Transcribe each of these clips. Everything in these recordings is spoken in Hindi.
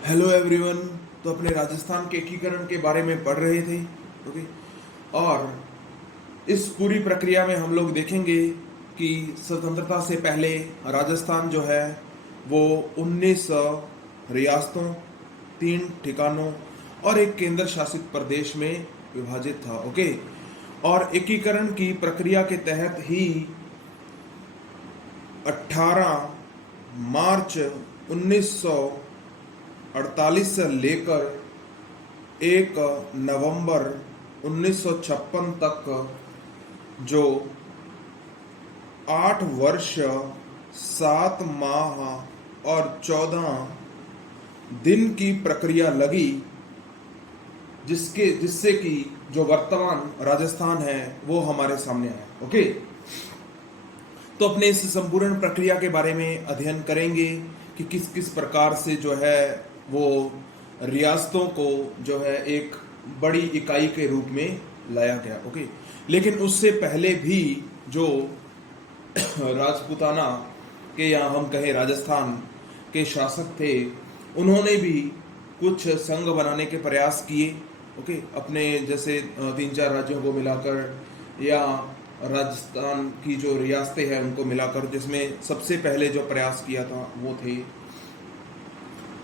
Hello everyone. तो अपने राजस्थान के एकीकरण के बारे में पढ़ रहे थे। ओके। और इस पूरी प्रक्रिया में हम लोग देखेंगे कि स्वतंत्रता से पहले राजस्थान जो है वो 19 रियासतों, 3 ठिकानों और एक केंद्र शासित प्रदेश में विभाजित था। ओके। और एकीकरण की प्रक्रिया के तहत ही 18 मार्च 1948 से लेकर 1 नवंबर 1956 तक जो 8 वर्ष 7 माह और 14 दिन की प्रक्रिया लगी, जिससे कि जो वर्तमान राजस्थान है वो हमारे सामने आया। ओके। तो अपने इस संपूर्ण प्रक्रिया के बारे में अध्ययन करेंगे कि किस किस प्रकार से जो है वो रियासतों को जो है एक बड़ी इकाई के रूप में लाया गया। ओके। लेकिन उससे पहले भी जो राजपूताना के, या हम कहें राजस्थान के शासक थे, उन्होंने भी कुछ संघ बनाने के प्रयास किए। ओके। अपने जैसे 3-4 राज्यों को मिलाकर या राजस्थान की जो रियासतें हैं उनको मिलाकर, जिसमें सबसे पहले जो प्रयास किया था वो थे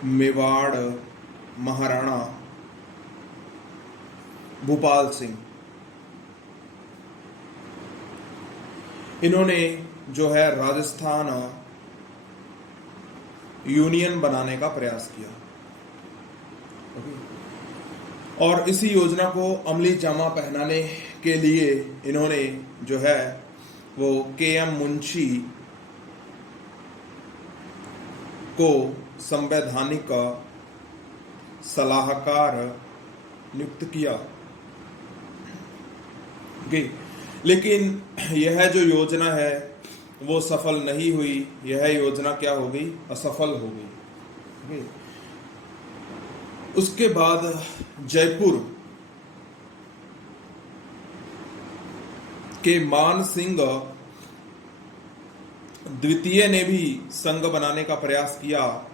मेवाड़ महाराणा भूपाल सिंह। इन्होंने जो है राजस्थान यूनियन बनाने का प्रयास किया। और इसी योजना को अमली जामा पहनाने के लिए इन्होंने जो है वो के.एम. मुंशी को संवैधानिक सलाहकार नियुक्त किया। लेकिन यह जो योजना है वो सफल नहीं हुई। यह योजना क्या हो गई? असफल हो गई। उसके बाद जयपुर के मान सिंह द्वितीय ने भी संघ बनाने का प्रयास किया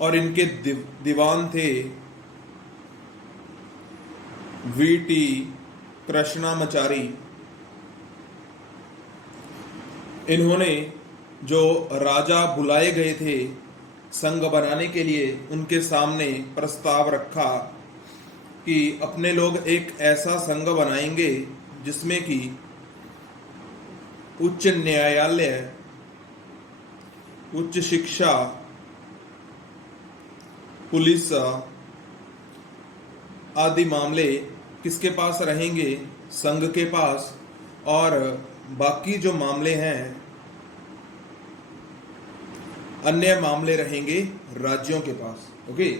और इनके दीवान थे वी.टी. कृष्णामाचारी। इन्होंने जो राजा बुलाए गए थे संघ बनाने के लिए, उनके सामने प्रस्ताव रखा कि अपने लोग एक ऐसा संघ बनाएंगे जिसमें कि उच्च न्यायालय, उच्च शिक्षा, पुलिस आदि मामले किसके पास रहेंगे? संघ के पास। और बाकी जो मामले हैं, अन्य मामले रहेंगे राज्यों के पास। ओके।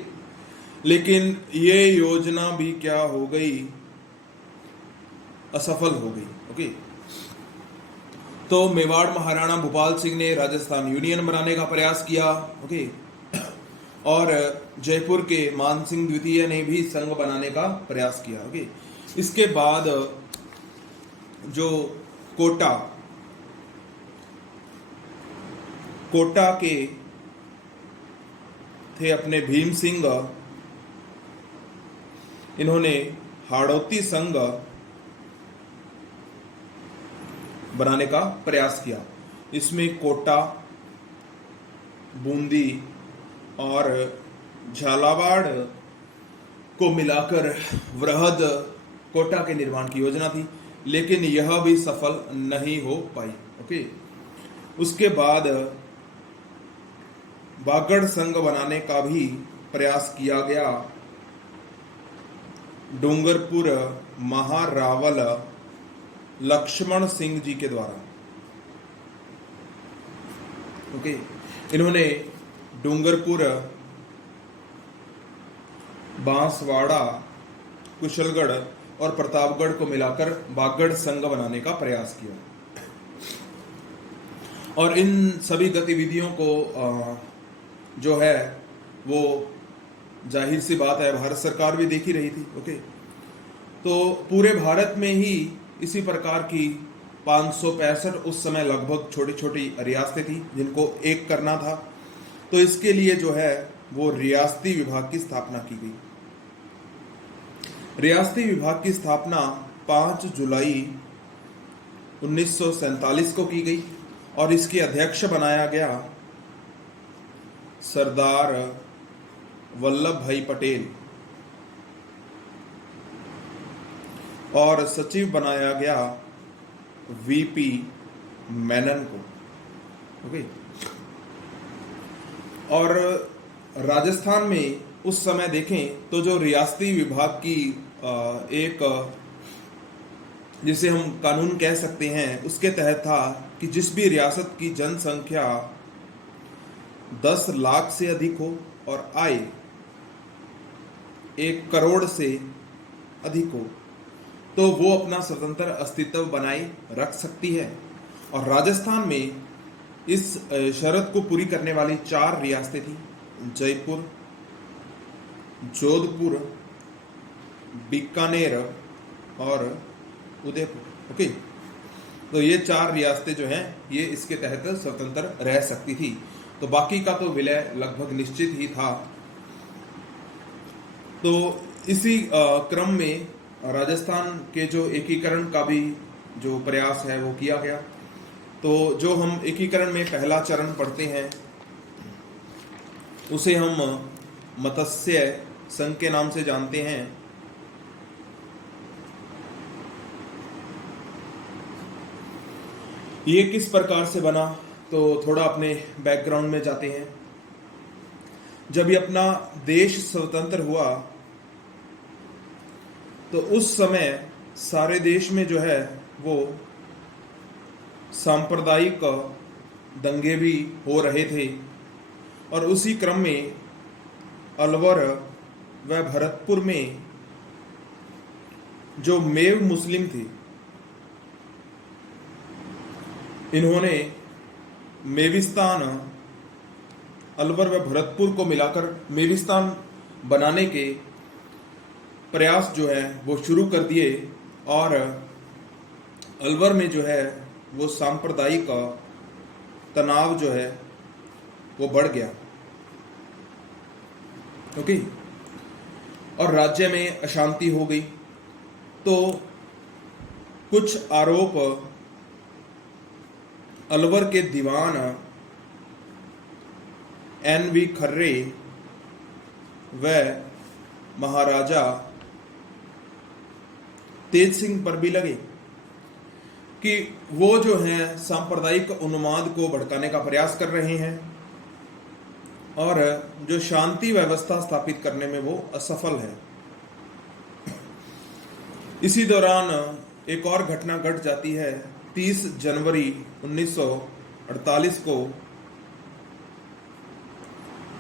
लेकिन ये योजना भी क्या हो गई? असफल हो गई। ओके। तो मेवाड़ महाराणा भूपाल सिंह ने राजस्थान यूनियन बनाने का प्रयास किया। ओके। और जयपुर के मान सिंह द्वितीय ने भी संघ बनाने का प्रयास किया। ओके। इसके बाद जो कोटा के थे अपने भीम सिंह, इन्होंने हाड़ौती संघ बनाने का प्रयास किया। इसमें कोटा, बूंदी और झालावाड़ को मिलाकर वृहद कोटा के निर्माण की योजना थी, लेकिन यह भी सफल नहीं हो पाई। ओके। उसके बाद बागड़ संघ बनाने का भी प्रयास किया गया। डूंगरपुर महारावल लक्ष्मण सिंह जी के द्वारा। ओके। इन्होंने डूंगरपुर, बांसवाड़ा, कुशलगढ़ और प्रतापगढ़ को मिलाकर बागड़ संघ बनाने का प्रयास किया। और इन सभी गतिविधियों को जो है वो जाहिर सी बात है भारत सरकार भी देख ही रही थी। ओके। तो पूरे भारत में ही इसी प्रकार की 565 उस समय लगभग छोटी छोटी रियासतें थी जिनको एक करना था। तो इसके लिए जो है वो रियासती विभाग की स्थापना की गई। रियासती विभाग की स्थापना 5 जुलाई 1947 को की गई और इसके अध्यक्ष बनाया गया सरदार वल्लभ भाई पटेल और सचिव बनाया गया वीपी मेनन को। ओके। और राजस्थान में उस समय देखें तो जो रियासती विभाग की एक जिसे हम कानून कह सकते हैं, उसके तहत था कि जिस भी रियासत की जनसंख्या 10 लाख से अधिक हो और आय 1 करोड़ से अधिक हो तो वो अपना स्वतंत्र अस्तित्व बनाए रख सकती है। और राजस्थान में इस शर्त को पूरी करने वाली 4 रियासतें थी, जयपुर, जोधपुर, बीकानेर और उदयपुर। ओके, तो ये 4 रियासतें जो हैं ये इसके तहत स्वतंत्र रह सकती थी। तो बाकी का तो विलय लगभग निश्चित ही था। तो इसी क्रम में राजस्थान के जो एकीकरण का भी जो प्रयास है वो किया गया। तो जो हम एकीकरण में पहला चरण पढ़ते हैं उसे हम मत्स्य संघ के नाम से जानते हैं। ये किस प्रकार से बना, तो थोड़ा अपने बैकग्राउंड में जाते हैं। जब ये अपना देश स्वतंत्र हुआ तो उस समय सारे देश में जो है वो सांप्रदायिक दंगे भी हो रहे थे और उसी क्रम में अलवर व भरतपुर में जो मेव मुस्लिम थे, इन्होंने मेविस्तान अलवर व भरतपुर को मिलाकर मेविस्तान बनाने के प्रयास जो है वो शुरू कर दिए और अलवर में जो है वो सांप्रदायिक तनाव जो है वो बढ़ गया। ओके, और राज्य में अशांति हो गई। तो कुछ आरोप अलवर के दीवान NV खर्रे व महाराजा तेज सिंह पर भी लगे कि वो जो हैं सांप्रदायिक उन्माद को भड़काने का प्रयास कर रहे हैं और जो शांति व्यवस्था स्थापित करने में वो असफल है। इसी दौरान एक और घटना घट जाती है। 30 जनवरी 1948 को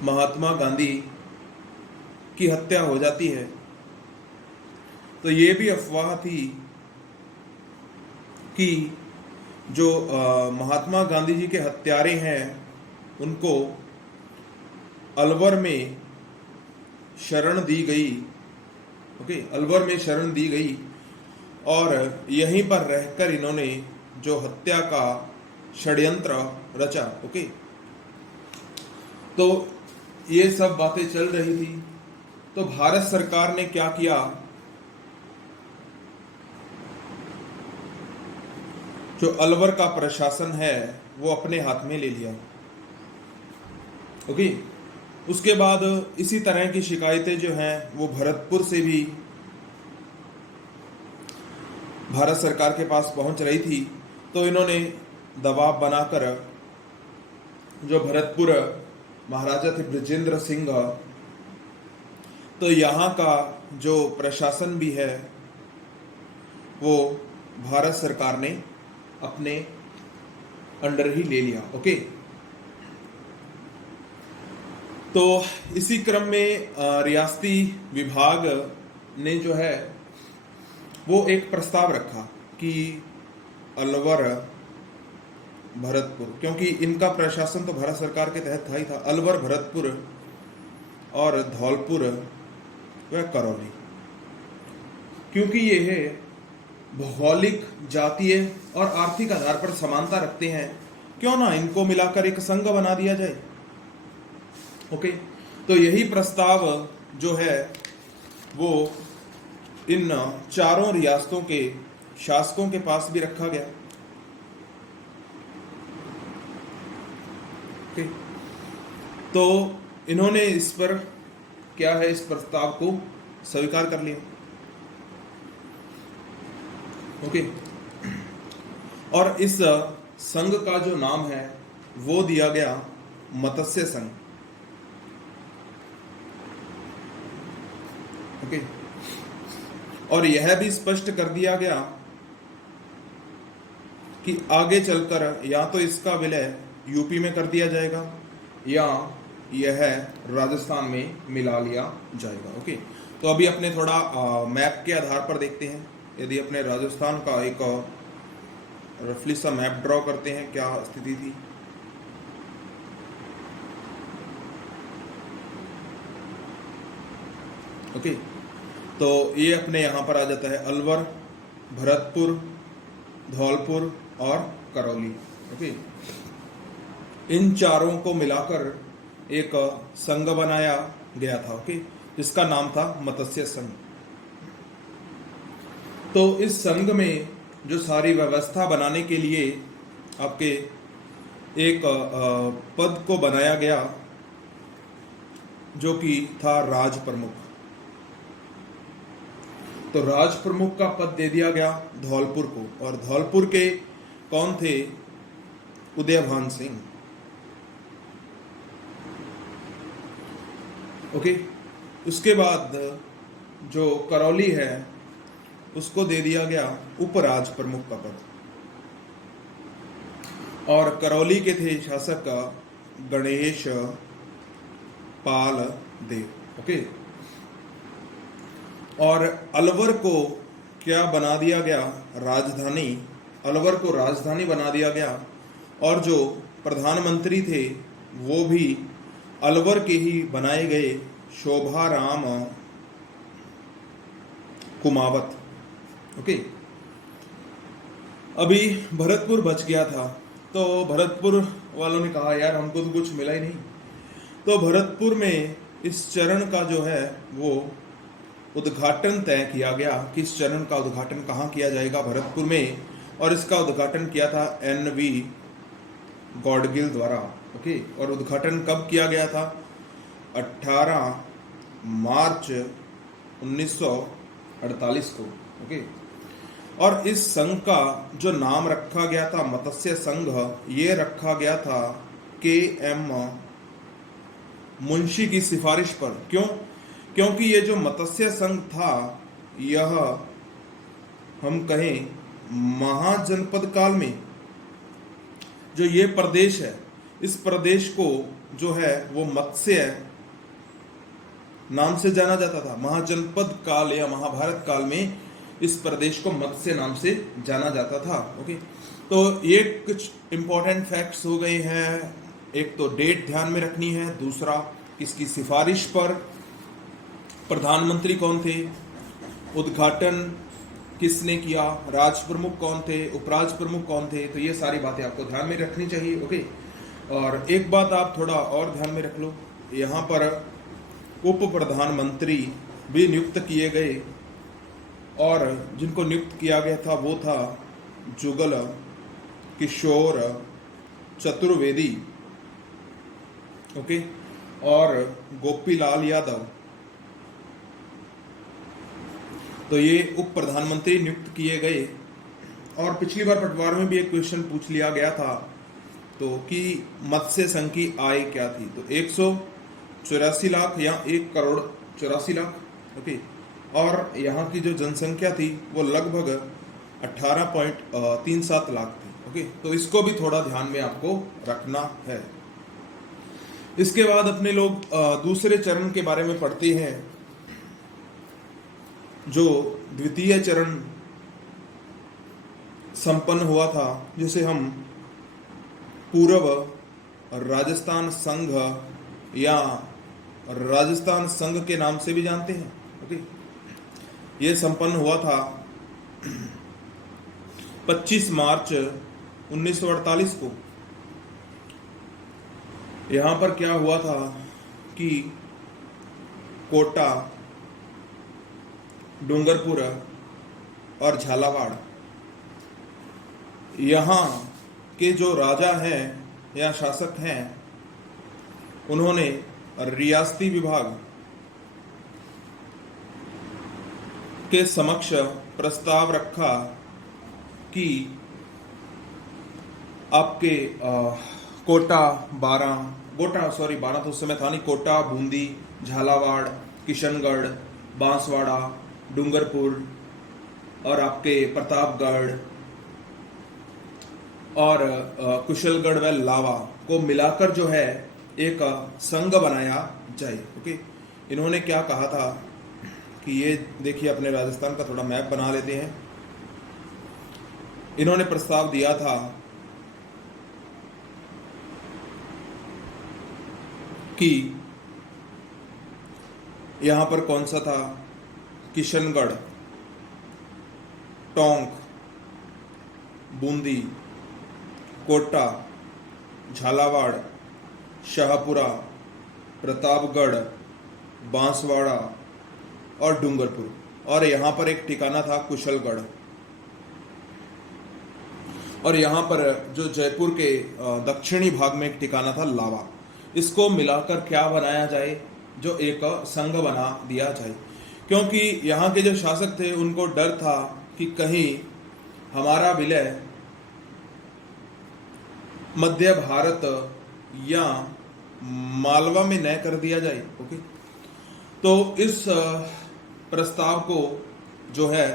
महात्मा गांधी की हत्या हो जाती है। तो ये भी अफवाह थी कि जो महात्मा गांधी जी के हत्यारे हैं उनको अलवर में शरण दी गई। ओके, अलवर में शरण दी गई और यहीं पर रहकर इन्होंने जो हत्या का षड्यंत्र रचा। ओके, तो ये सब बातें चल रही थी। तो भारत सरकार ने क्या किया, जो अलवर का प्रशासन है वो अपने हाथ में ले लिया। ओके, उसके बाद इसी तरह की शिकायतें जो हैं वो भरतपुर से भी भारत सरकार के पास पहुंच रही थी। तो इन्होंने दबाव बनाकर जो भरतपुर महाराजा थे बृजेंद्र सिंह, तो यहाँ का जो प्रशासन भी है वो भारत सरकार ने अपने अंडर ही ले लिया। ओके, तो इसी क्रम में रियासती विभाग ने जो है वो एक प्रस्ताव रखा कि अलवर भरतपुर, क्योंकि इनका प्रशासन तो भारत सरकार के तहत था ही था, अलवर भरतपुर और धौलपुर व करौली, क्योंकि ये है भौगोलिक, जातीय और आर्थिक आधार पर समानता रखते हैं, क्यों ना इनको मिलाकर एक संघ बना दिया जाए। ओके, तो यही प्रस्ताव जो है वो इन चारों रियासतों के शासकों के पास भी रखा गया। ओके, तो इन्होंने इस पर क्या है, इस प्रस्ताव को स्वीकार कर लिया। ओके, और इस संघ का जो नाम है वो दिया गया मत्स्य संघ। ओके, और यह भी स्पष्ट कर दिया गया कि आगे चलकर या तो इसका विलय यूपी में कर दिया जाएगा या यह राजस्थान में मिला लिया जाएगा। ओके, तो अभी अपने थोड़ा मैप के आधार पर देखते हैं। यदि अपने राजस्थान का एक रफली सा मैप ड्रॉ करते हैं, क्या स्थिति थी। ओके, तो ये अपने यहाँ पर आ जाता है अलवर, भरतपुर, धौलपुर और करौली। ओके, इन चारों को मिलाकर एक संघ बनाया गया था। ओके, जिसका नाम था मत्स्य संघ। तो इस संघ में जो सारी व्यवस्था बनाने के लिए आपके एक पद को बनाया गया जो कि था राज प्रमुख। तो राज प्रमुख का पद दे दिया गया धौलपुर को, और धौलपुर के कौन थे, उदयभान सिंह। ओके, उसके बाद जो करौली है उसको दे दिया गया उपराज प्रमुख का पद, और करौली के थे शासक गणेश पाल देव। ओके, और अलवर को क्या बना दिया गया, राजधानी। अलवर को राजधानी बना दिया गया, और जो प्रधानमंत्री थे वो भी अलवर के ही बनाए गए शोभाराम कुमावत। ओके, अभी भरतपुर बच गया था, तो भरतपुर वालों ने कहा यार हमको तो कुछ मिला ही नहीं। तो भरतपुर में इस चरण का जो है वो उद्घाटन तय किया गया कि इस चरण का उद्घाटन कहाँ किया जाएगा, भरतपुर में। और इसका उद्घाटन किया था NV गॉडगिल द्वारा। ओके, और उद्घाटन कब किया गया था, 18 मार्च 1948 को। ओके, और इस संघ का जो नाम रखा गया था मत्स्य संघ, ये रखा गया था KM मुंशी की सिफारिश पर। क्यों? क्योंकि ये जो मत्स्य संघ था यह हम कहें महाजनपद काल में जो ये प्रदेश है, इस प्रदेश को जो है वो मत्स्य नाम से जाना जाता था। महाजनपद काल या महाभारत काल में इस प्रदेश को मत्स्य नाम से जाना जाता था। ओके, तो ये कुछ इंपॉर्टेंट फैक्ट्स हो गए हैं। एक तो डेट ध्यान में रखनी है, दूसरा इसकी सिफारिश पर प्रधानमंत्री कौन थे, उद्घाटन किसने किया, राज प्रमुख कौन थे, उपराज प्रमुख कौन थे। तो ये सारी बातें आपको ध्यान में रखनी चाहिए। ओके, और एक बात आप थोड़ा और ध्यान में रख लो, यहाँ पर उप प्रधानमंत्री भी नियुक्त किए गए, और जिनको नियुक्त किया गया था वो था जुगल किशोर चतुर्वेदी। ओके, और गोपीलाल यादव। तो ये उप प्रधानमंत्री नियुक्त किए गए। और पिछली बार पटवार में भी एक क्वेश्चन पूछ लिया गया था तो कि मत्स्य संघ की आय क्या थी, तो 184 लाख या 1,84,00,000। ओके, और यहाँ की जो जनसंख्या थी वो लगभग 18.37 लाख थी। ओके, तो इसको भी थोड़ा ध्यान में आपको रखना है। इसके बाद अपने लोग दूसरे चरण के बारे में पढ़ते हैं। जो द्वितीय चरण संपन्न हुआ था, जिसे हम पूर्व राजस्थान संघ या राजस्थान संघ के नाम से भी जानते हैं। ओके, ये संपन्न हुआ था 25 मार्च 1948 को। यहाँ पर क्या हुआ था कि कोटा, डूंगरपुर और झालावाड़, यहाँ के जो राजा हैं या शासक हैं, उन्होंने रियासती विभाग के समक्ष प्रस्ताव रखा कि आपके कोटा 12 तो उस समय था नहीं, कोटा, बूंदी, झालावाड़, किशनगढ़, बांसवाड़ा, डूंगरपुर और आपके प्रतापगढ़ और कुशलगढ़ व लावा को मिलाकर जो है एक संघ बनाया जाए। ओके, इन्होंने क्या कहा था कि ये देखिए, अपने राजस्थान का थोड़ा मैप बना लेते हैं। इन्होंने प्रस्ताव दिया था कि यहां पर कौन सा था, किशनगढ़, टोंक, बूंदी, कोटा, झालावाड़, शाहपुरा, प्रतापगढ़, बांसवाड़ा और डूंगरपुर, और यहां पर एक ठिकाना था कुशलगढ़, और यहां पर जो जयपुर के दक्षिणी भाग में एक ठिकाना था लावा। इसको मिलाकर क्या बनाया जाए, जो एक संघ बना दिया जाए, क्योंकि यहाँ के जो शासक थे उनको डर था कि कहीं हमारा विलय मध्य भारत या मालवा में न कर दिया जाए। ओके, तो इस प्रस्ताव को जो है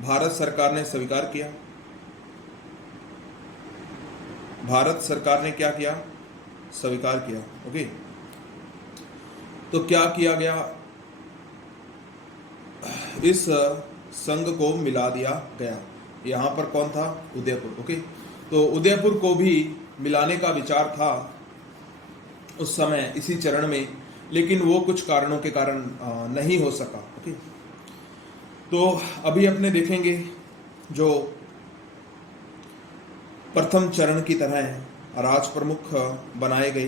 भारत सरकार ने स्वीकार किया। भारत सरकार ने क्या किया, स्वीकार किया। ओके, तो क्या किया गया, इस संघ को मिला दिया गया। यहां पर कौन था, उदयपुर। ओके, तो उदयपुर को भी मिलाने का विचार था उस समय इसी चरण में, लेकिन वो कुछ कारणों के कारण नहीं हो सका। ओके, तो अभी अपने देखेंगे जो प्रथम चरण की तरह राज प्रमुख बनाए गए।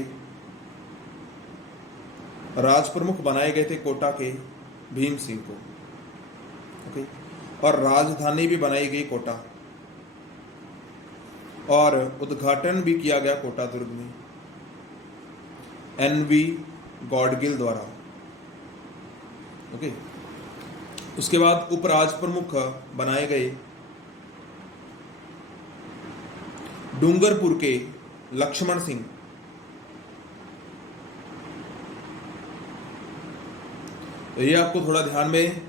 राज प्रमुख बनाए गए थे कोटा के भीम सिंह को। ओके, और राजधानी भी बनाई गई कोटा, और उद्घाटन भी किया गया कोटा दुर्ग में NV गॉडगिल द्वारा। ओके, उसके बाद उपराज प्रमुख बनाए गए डूंगरपुर के लक्ष्मण सिंह। तो ये आपको थोड़ा ध्यान में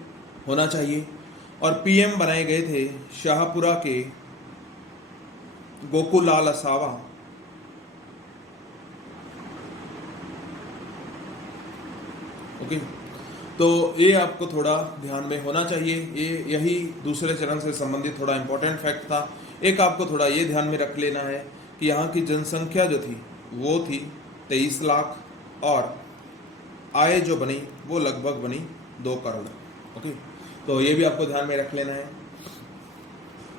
होना चाहिए। और PM बनाए गए थे शाहपुरा के गोकुलाल असावा। ओके, तो ये आपको थोड़ा ध्यान में होना चाहिए। ये यही दूसरे चरण से संबंधित थोड़ा इंपॉर्टेंट फैक्ट था। एक आपको थोड़ा ये ध्यान में रख लेना है कि यहाँ की जनसंख्या जो थी वो थी 23 लाख, और आय जो बनी वो लगभग बनी 2 करोड़। ओके, तो ये भी आपको ध्यान में रख लेना है।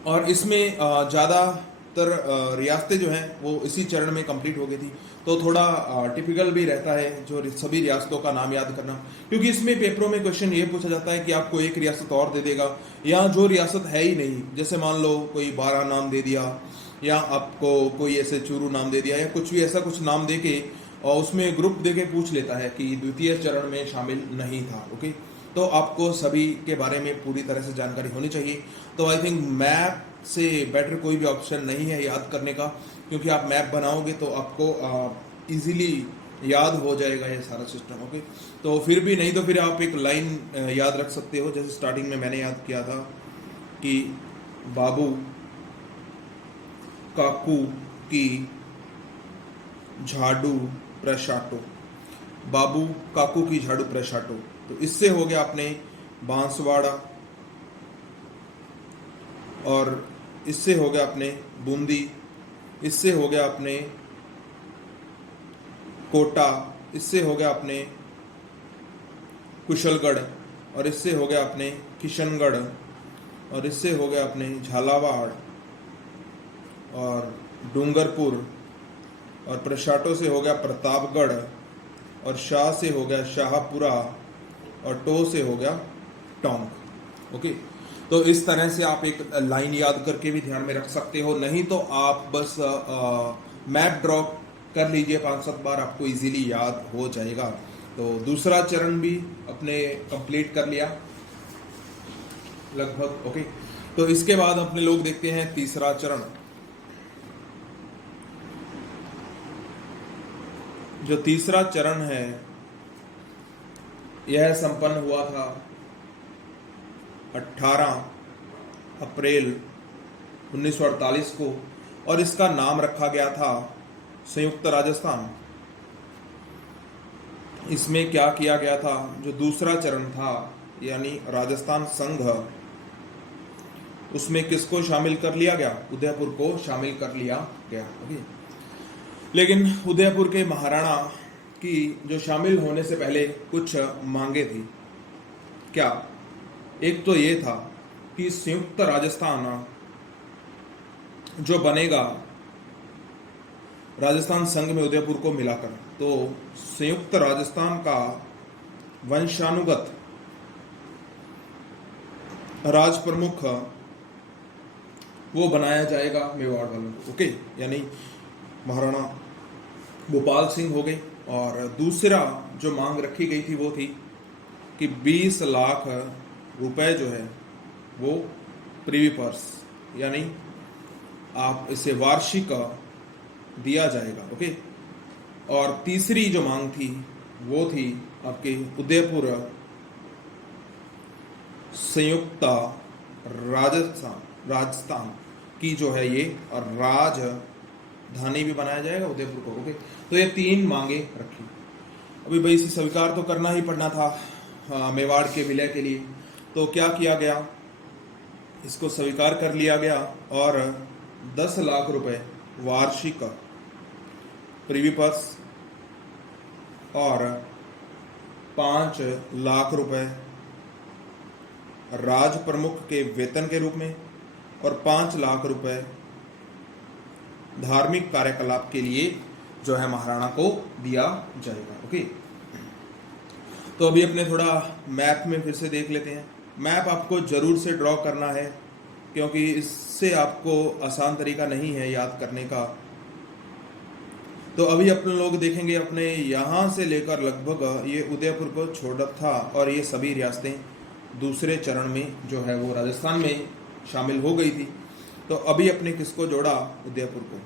और इसमें ज़्यादातर रियासतें जो हैं वो इसी चरण में कंप्लीट हो गई थी। तो थोड़ा टिपिकल भी रहता है जो सभी रियासतों का नाम याद करना, क्योंकि इसमें पेपरों में क्वेश्चन ये पूछा जाता है कि आपको एक रियासत और दे देगा, या जो रियासत है ही नहीं, जैसे मान लो कोई 12 नाम दे दिया, या आपको कोई ऐसे चूरू नाम दे दिया, या कुछ भी ऐसा कुछ नाम दे के और उसमें ग्रुप दे के पूछ लेता है कि द्वितीय चरण में शामिल नहीं था। ओके, तो आपको सभी के बारे में पूरी तरह से जानकारी होनी चाहिए। तो आई थिंक मैप से बेटर कोई भी ऑप्शन नहीं है याद करने का, क्योंकि आप मैप बनाओगे तो आपको इजीली याद हो जाएगा ये सारा सिस्टम। ओके, तो फिर भी नहीं तो फिर आप एक लाइन याद रख सकते हो, जैसे स्टार्टिंग में मैंने याद किया था कि बाबू काकू की झाड़ू प्रशाटो, बाबू काकू की झाड़ू प्रशाटो। तो इससे हो गया अपने बांसवाड़ा, और इससे हो गया अपने बूंदी, इससे हो गया अपने कोटा, इससे हो गया अपने कुशलगढ़, और इससे हो गया अपने किशनगढ़, और इससे हो गया अपने झालावाड़ और डूंगरपुर, और प्रशाटो से हो गया प्रतापगढ़, और शाह से हो गया शाहपुरा, और टो से हो गया टोंक। ओके, तो इस तरह से आप एक लाइन याद करके भी ध्यान में रख सकते हो, नहीं तो आप बस मैप ड्रॉ कर लीजिए 5-7 बार, आपको इजीली याद हो जाएगा। तो दूसरा चरण भी अपने कंप्लीट कर लिया लगभग। ओके, तो इसके बाद अपने लोग देखते हैं तीसरा चरण। जो तीसरा चरण है यह संपन्न हुआ था 18 अप्रैल 1948 को, और इसका नाम रखा गया था संयुक्त राजस्थान। इसमें क्या किया गया था, जो दूसरा चरण था यानी राजस्थान संघ, उसमें किसको शामिल कर लिया गया, उदयपुर को शामिल कर लिया गया। ओके, लेकिन उदयपुर के महाराणा की जो शामिल होने से पहले कुछ मांगे थी। क्या, एक तो ये था कि संयुक्त राजस्थान जो बनेगा राजस्थान संघ में उदयपुर को मिलाकर, तो संयुक्त राजस्थान का वंशानुगत राज प्रमुख वो बनाया जाएगा मेवाड़ वालों को। ओके, यानी महाराणा भोपाल सिंह हो गए। और दूसरा जो मांग रखी गई थी वो थी कि 20 लाख रुपए जो है वो प्रीवी पर्स, यानी आप इसे वार्षिक दिया जाएगा। ओके, और तीसरी जो मांग थी वो थी आपके उदयपुर संयुक्त राजस्थान की जो है ये राजधानी भी बनाया जाएगा उदयपुर को। ओके, तो ये 3 मांगे रखी। अभी भाई इसे स्वीकार तो करना ही पड़ना था मेवाड़ के विलय के लिए, तो क्या किया गया, इसको स्वीकार कर लिया गया और 10 लाख रुपए वार्षिक प्रीवी पर्स और 5 लाख रुपए राज प्रमुख के वेतन के रूप में और 5 लाख रुपए धार्मिक कार्यकलाप के लिए जो है महाराणा को दिया जाएगा। ओके, तो अभी अपने थोड़ा मैप में फिर से देख लेते हैं। मैप आपको जरूर से ड्रॉ करना है, क्योंकि इससे आपको आसान तरीका नहीं है याद करने का। तो अभी अपने लोग देखेंगे अपने यहाँ से लेकर लगभग ये उदयपुर को छोड़ा था, और ये सभी रियासतें दूसरे चरण में जो है वो राजस्थान में शामिल हो गई थी। तो अभी अपने किसको जोड़ा, उदयपुर को।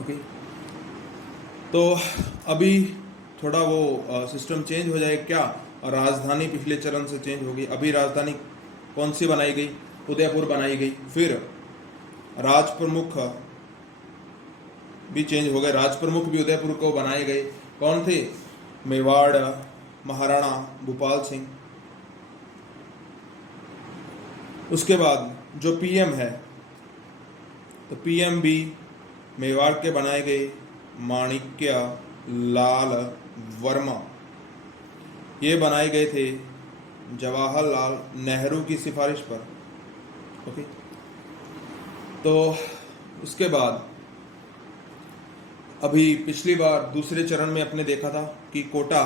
ओके, तो अभी थोड़ा वो सिस्टम चेंज हो जाए क्या, राजधानी पिछले चरण से चेंज हो गई। अभी राजधानी कौन सी बनाई गई, उदयपुर बनाई गई। फिर राज प्रमुख भी चेंज हो गए, राज प्रमुख भी उदयपुर को बनाए गए। कौन थे, मेवाड़ महाराणा भोपाल सिंह। उसके बाद जो पीएम है, तो पीएम भी मेवाड़ के बनाए गए, माणिक्य लाल वर्मा। ये बनाए गए थे जवाहरलाल नेहरू की सिफारिश पर। ओके, तो उसके बाद अभी पिछली बार दूसरे चरण में अपने देखा था कि कोटा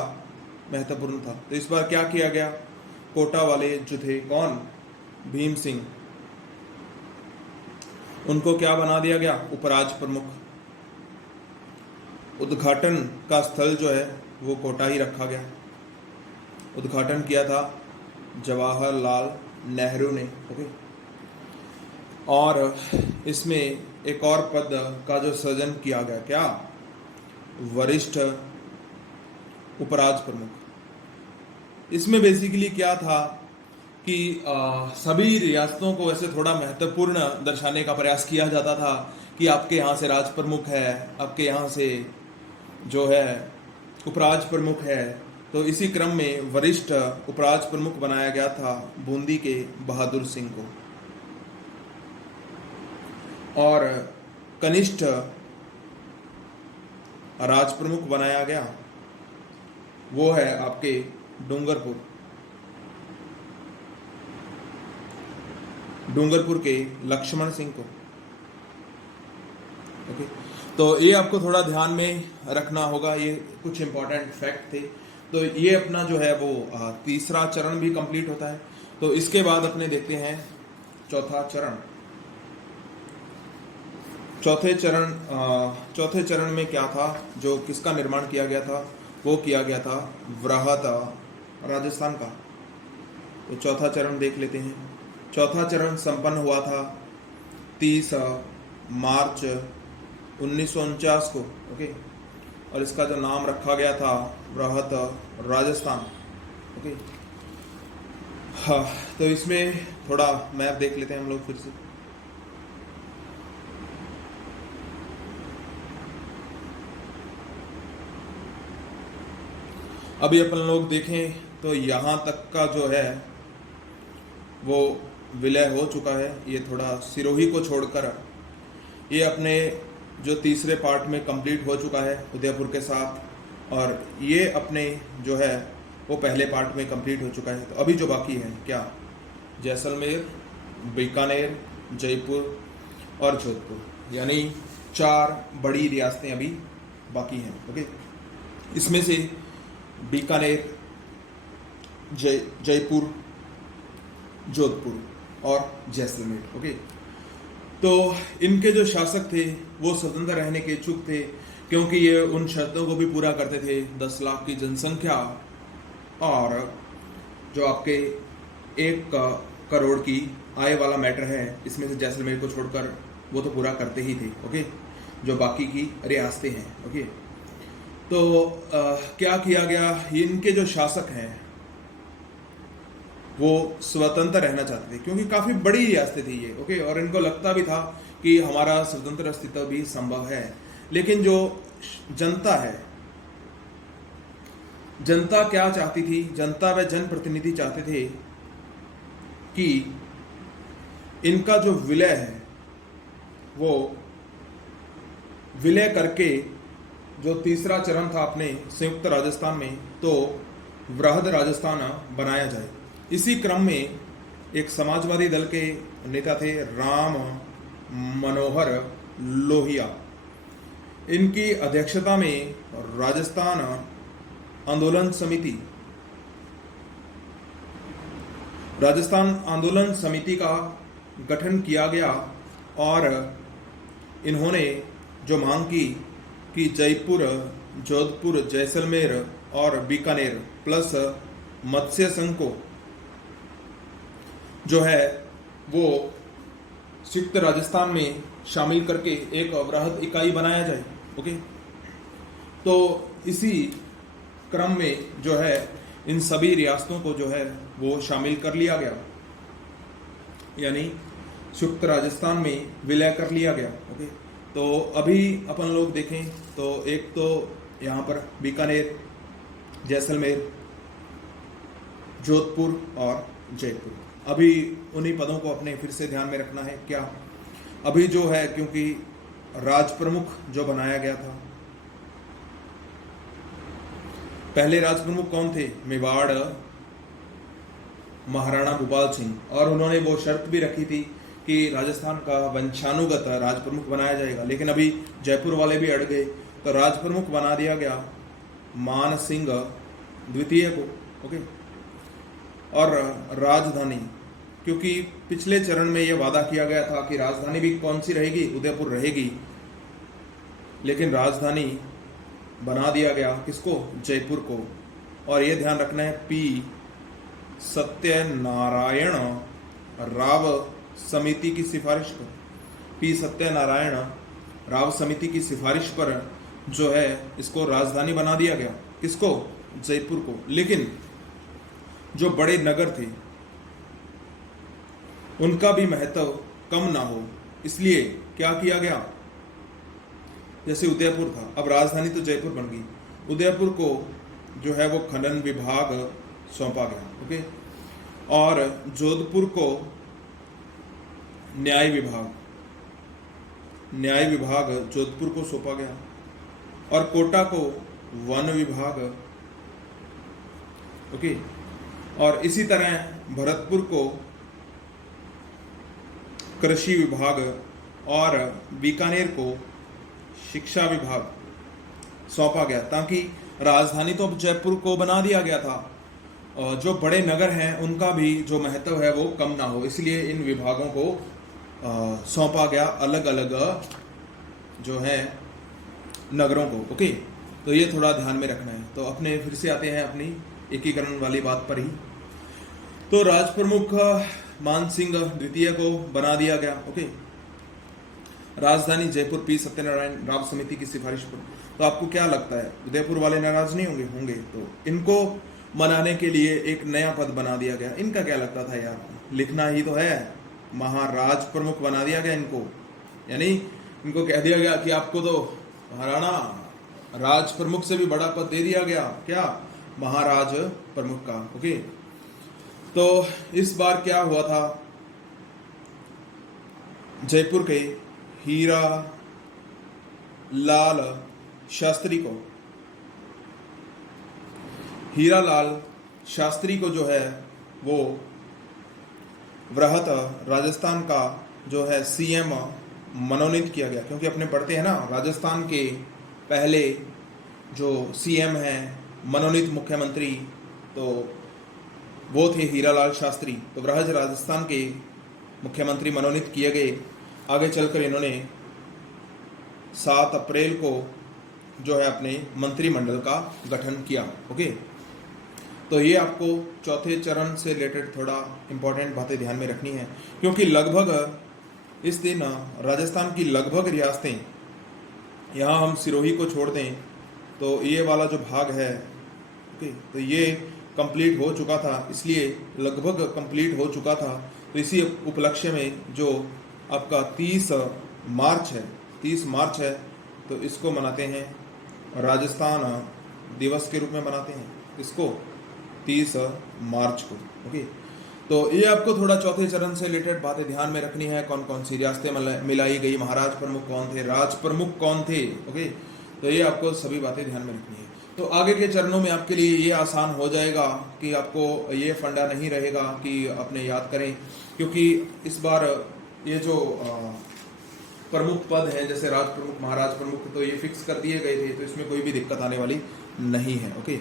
महत्वपूर्ण था, तो इस बार क्या किया गया, कोटा वाले जो थे कौन, भीम सिंह, उनको क्या बना दिया गया, उपराज प्रमुख। उद्घाटन का स्थल जो है वो कोटा ही रखा गया। उद्घाटन किया था जवाहरलाल नेहरू ने। ओके, और इसमें एक और पद का जो सृजन किया गया, क्या, वरिष्ठ उपराज प्रमुख। इसमें बेसिकली क्या था कि सभी रियासतों को ऐसे थोड़ा महत्वपूर्ण दर्शाने का प्रयास किया जाता था कि आपके यहाँ से राज प्रमुख है, आपके यहाँ से जो है उपराज प्रमुख है। तो इसी क्रम में वरिष्ठ उपराज प्रमुख बनाया गया था बूंदी के बहादुर सिंह को, और कनिष्ठ राज प्रमुख बनाया गया वो है आपके डूंगरपुर के लक्ष्मण सिंह को। ओके, तो ये आपको थोड़ा ध्यान में रखना होगा, ये कुछ इंपॉर्टेंट फैक्ट थे। तो ये अपना जो है वो तीसरा चरण भी कंप्लीट होता है। तो इसके बाद अपने देखते हैं चौथा चरण। चौथे चरण में क्या था, जो किसका निर्माण किया गया था, वो किया गया था वृहत राजस्थान का। तो चौथा चरण देख लेते हैं। चौथा चरण संपन्न हुआ था 30 मार्च 1949 को। ओके, और इसका जो नाम रखा गया था वृहत राजस्थान। ओके, हाँ, तो इसमें थोड़ा मैप देख लेते हैं हम लोग फिर से। अभी अपन लोग देखें तो यहाँ तक का जो है वो विलय हो चुका है। ये थोड़ा सिरोही को छोड़कर ये अपने जो तीसरे पार्ट में कंप्लीट हो चुका है उदयपुर के साथ, और ये अपने जो है वो पहले पार्ट में कंप्लीट हो चुका है। तो अभी जो बाकी है क्या, जैसलमेर, बीकानेर, जयपुर और जोधपुर, यानी 4 बड़ी रियासतें अभी बाकी हैं। ओके, इसमें से बीकानेर, जयपुर, जोधपुर और जैसलमेर। ओके, तो इनके जो शासक थे वो स्वतंत्र रहने के इच्छुक थे, क्योंकि ये उन शर्तों को भी पूरा करते थे। 10 लाख की जनसंख्या और जो आपके 1 करोड़ की आय वाला मैटर है, इसमें से जैसलमेर को छोड़कर वो तो पूरा करते ही थे। ओके, जो बाकी की रियासतें हैं। ओके, तो क्या किया गया, इनके जो शासक हैं वो स्वतंत्र रहना चाहते थे, क्योंकि काफी बड़ी रियासतें थी ये। ओके, और इनको लगता भी था कि हमारा स्वतंत्र अस्तित्व भी संभव है। लेकिन जो जनता है, जनता क्या चाहती थी, जनता व जनप्रतिनिधि चाहते थे कि इनका जो विलय है वो विलय करके जो तीसरा चरण था अपने संयुक्त राजस्थान में, तो वृहद राजस्थान बनाया जाए। इसी क्रम में एक समाजवादी दल के नेता थे राम मनोहर लोहिया। इनकी अध्यक्षता में राजस्थान आंदोलन समिति का गठन किया गया, और इन्होंने जो मांग की कि जयपुर, जोधपुर, जैसलमेर और बीकानेर प्लस मत्स्य संघ को जो है वो संयुक्त राजस्थान में शामिल करके एक वृहद इकाई बनाया जाए। ओके, तो इसी क्रम में जो है इन सभी रियासतों को जो है वो शामिल कर लिया गया, यानी संयुक्त राजस्थान में विलय कर लिया गया। ओके, तो अभी अपन लोग देखें तो एक तो यहाँ पर बीकानेर, जैसलमेर, जोधपुर और जयपुर, अभी उन्हीं पदों को अपने फिर से ध्यान में रखना है। क्या अभी जो है, क्योंकि राज प्रमुख जो बनाया गया था, पहले राज प्रमुख कौन थे, मेवाड़ महाराणा भूपाल सिंह, और उन्होंने वो शर्त भी रखी थी कि राजस्थान का वंशानुगत राज प्रमुख बनाया जाएगा। लेकिन अभी जयपुर वाले भी अड़ गए, तो राज प्रमुख बना दिया गया मान सिंह द्वितीय को। ओके, और राजधानी, क्योंकि पिछले चरण में यह वादा किया गया था कि राजधानी भी कौन सी रहेगी, उदयपुर रहेगी, लेकिन राजधानी बना दिया गया किसको, जयपुर को। और यह ध्यान रखना है पी सत्यनारायण राव समिति की सिफारिश पर, पी सत्यनारायण राव समिति की सिफारिश पर जो है इसको राजधानी बना दिया गया, किसको, जयपुर को। लेकिन जो बड़े नगर थे उनका भी महत्व कम ना हो, इसलिए क्या किया गया, जैसे उदयपुर था, अब राजधानी तो जयपुर बन गई, उदयपुर को जो है वो खनन विभाग सौंपा गया। ओके, और जोधपुर को न्याय विभाग जोधपुर को सौंपा गया, और कोटा को वन विभाग। ओके, और इसी तरह भरतपुर को कृषि विभाग और बीकानेर को शिक्षा विभाग सौंपा गया, ताकि राजधानी तो अब जयपुर को बना दिया गया था, और जो बड़े नगर हैं उनका भी जो महत्व है वो कम ना हो, इसलिए इन विभागों को सौंपा गया अलग अलग जो है नगरों को। ओके, तो ये थोड़ा ध्यान में रखना है। तो अपने फिर से आते हैं अपनी एकीकरण वाली बात पर ही। तो राज प्रमुख मान सिंह द्वितीय को बना दिया गया। ओके, राजधानी जयपुर पी सत्यनारायण राव समिति की सिफारिश पर। तो आपको क्या लगता है, उदयपुर वाले नाराज नहीं होंगे? होंगे। तो इनको मनाने के लिए एक नया पद बना दिया गया। इनका क्या लगता था यार, लिखना ही तो है, महाराज प्रमुख बना दिया गया इनको, यानी इनको कह दिया गया कि आपको तो महाराणा राज प्रमुख से भी बड़ा पद दे दिया गया, क्या, महाराज प्रमुख का। ओके, तो इस बार क्या हुआ था, जयपुर के हीरा लाल शास्त्री को जो है वो वृहत राजस्थान का जो है सीएम मनोनीत किया गया। क्योंकि अपने पढ़ते हैं ना, राजस्थान के पहले जो सीएम हैं मनोनीत मुख्यमंत्री, तो वो थे हीरालाल शास्त्री। तो वृहत राजस्थान के मुख्यमंत्री मनोनीत किए गए। आगे चलकर इन्होंने 7 अप्रैल को जो है अपने मंत्रिमंडल का गठन किया। ओके, तो ये आपको चौथे चरण से रिलेटेड थोड़ा इंपॉर्टेंट बातें ध्यान में रखनी है, क्योंकि लगभग इस दिन राजस्थान की लगभग रियासतें, यहाँ हम सिरोही को छोड़ दें तो ये वाला जो भाग है, ओके, तो ये कंप्लीट हो चुका था, इसलिए लगभग कंप्लीट हो चुका था। तो इसी उपलक्ष्य में जो आपका 30 मार्च है, तो इसको मनाते हैं राजस्थान दिवस के रूप में मनाते हैं इसको 30 मार्च को। ओके, तो ये आपको थोड़ा चौथे चरण से रिलेटेड बातें ध्यान में रखनी है। कौन कौन सी रियासतें मिलाई गई, महाराज प्रमुख कौन थे, राज प्रमुख कौन थे। ओके, तो ये आपको सभी बातें ध्यान में रखनी है। तो आगे के चरणों में आपके लिए ये आसान हो जाएगा कि आपको ये फंडा नहीं रहेगा कि अपने याद करें, क्योंकि इस बार ये जो प्रमुख पद हैं जैसे राज प्रमुख, महाराज प्रमुख, तो ये फिक्स कर दिए गए थे, तो इसमें कोई भी दिक्कत आने वाली नहीं है। ओके,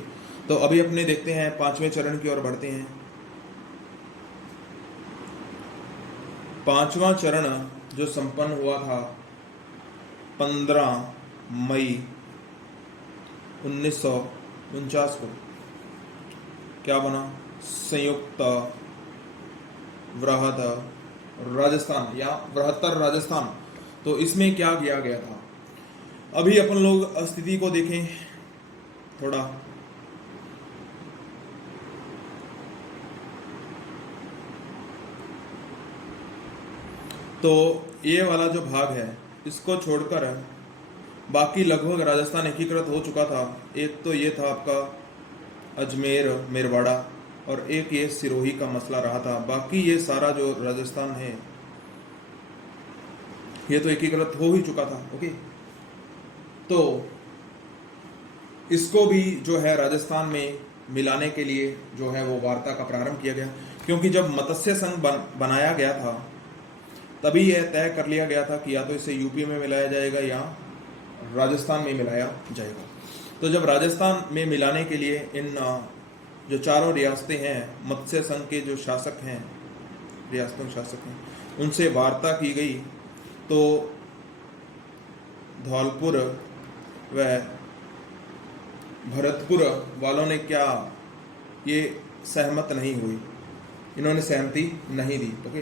तो अभी अपने देखते हैं 5वें चरण की ओर बढ़ते हैं। 5वां चरण जो संपन्न हुआ था 15 मई 1949 को, क्या बना, संयुक्त वृहत राजस्थान या बृहत्तर राजस्थान। तो इसमें क्या किया गया था, अभी अपन लोग स्थिति को देखें थोड़ा। तो ये वाला जो भाग है इसको छोड़कर बाकी लगभग राजस्थान एकीकृत हो चुका था। एक तो ये था आपका अजमेर मेरवाड़ा, और एक ये सिरोही का मसला रहा था। बाकी ये सारा जो राजस्थान है ये तो एकीकृत हो ही चुका था। ओके, तो इसको भी जो है राजस्थान में मिलाने के लिए जो है वो वार्ता का प्रारंभ किया गया, क्योंकि जब मत्स्य संघ बनाया गया था तभी यह तय कर लिया गया था कि या तो इसे यूपी में मिलाया जाएगा या राजस्थान में मिलाया जाएगा। तो जब राजस्थान में मिलाने के लिए इन जो चारों रियासतें हैं, मत्स्य संघ के जो शासक हैं, रियासतों के शासक हैं, उनसे वार्ता की गई, तो धौलपुर व भरतपुर वालों ने क्या ये सहमत नहीं हुई, इन्होंने सहमति नहीं दी। ओके,